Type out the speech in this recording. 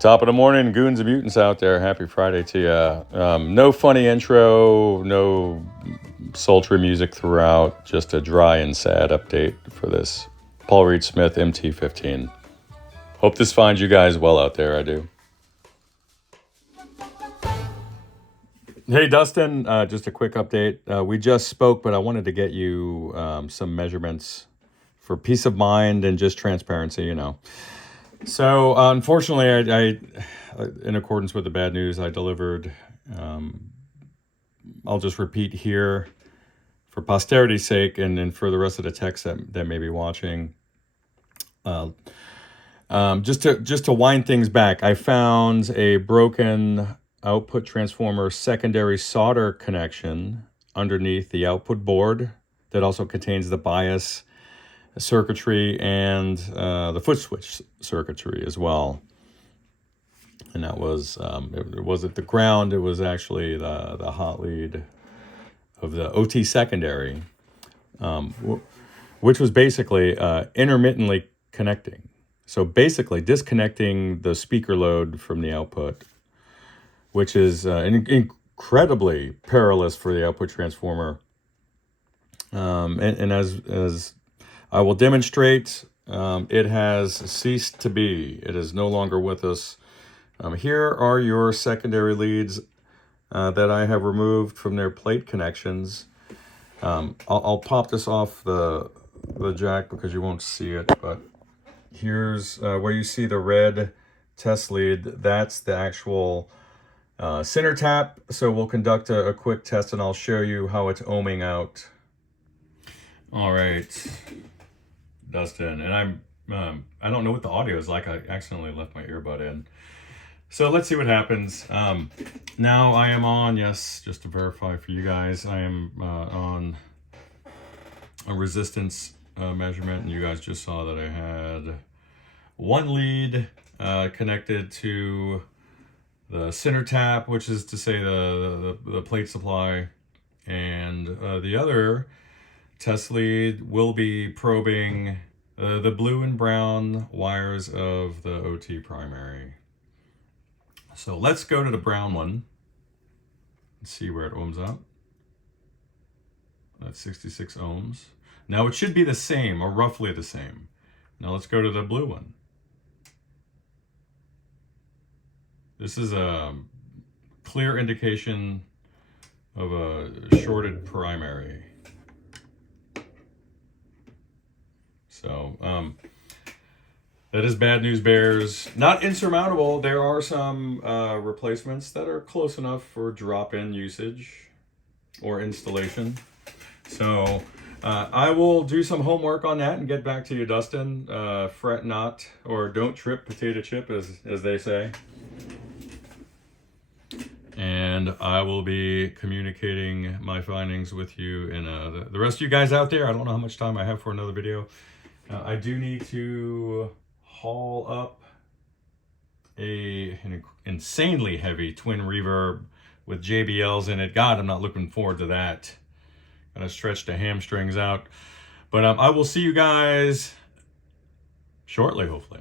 Top of the morning, goons and mutants out there. Happy Friday to you. No funny intro, no sultry music throughout, just a dry and sad update for this Paul Reed Smith MT15. Hope this finds you guys well out there, I do. Hey Dustin, just a quick update. We just spoke, but I wanted to get you some measurements for peace of mind and just transparency, you know. So unfortunately, I in accordance with the bad news, I delivered, I'll just repeat here for posterity's sake and for the rest of the techs that may be watching. Just to wind things back, I found a broken output transformer secondary solder connection underneath the output board that also contains the bias circuitry and the foot switch circuitry as well. And that was it wasn't the ground, it was actually the hot lead of the OT secondary, which was basically intermittently connecting. So basically disconnecting the speaker load from the output, which is incredibly perilous for the output transformer. And as I will demonstrate, it has ceased to be. It is no longer with us. Here are your secondary leads that I have removed from their plate connections. I'll pop this off the jack because you won't see it, but here's where you see the red test lead. That's the actual center tap. So we'll conduct a quick test and I'll show you how it's ohming out. All right, Dustin, and I don't know what the audio is like. I accidentally left my earbud in. So let's see what happens. Now I am on, yes, just to verify for you guys, I am on a resistance measurement, and you guys just saw that I had one lead connected to the center tap, which is to say the plate supply, and the other test lead will be probing the blue and brown wires of the OT primary. So let's go to the brown one and see where it ohms up. That's 66 ohms. Now it should be the same, or roughly the same. Now let's go to the blue one. This is a clear indication of a shorted primary. So that is bad news bears. Not insurmountable. There are some replacements that are close enough for drop-in usage or installation. So I will do some homework on that and get back to you, Dustin. Fret not, or don't trip, potato chip, as they say. And I will be communicating my findings with you and the rest of you guys out there. I don't know how much time I have for another video. I do need to haul up an insanely heavy twin reverb with JBLs in it. God, I'm not looking forward to that. Gonna stretch the hamstrings out. But I will see you guys shortly, hopefully.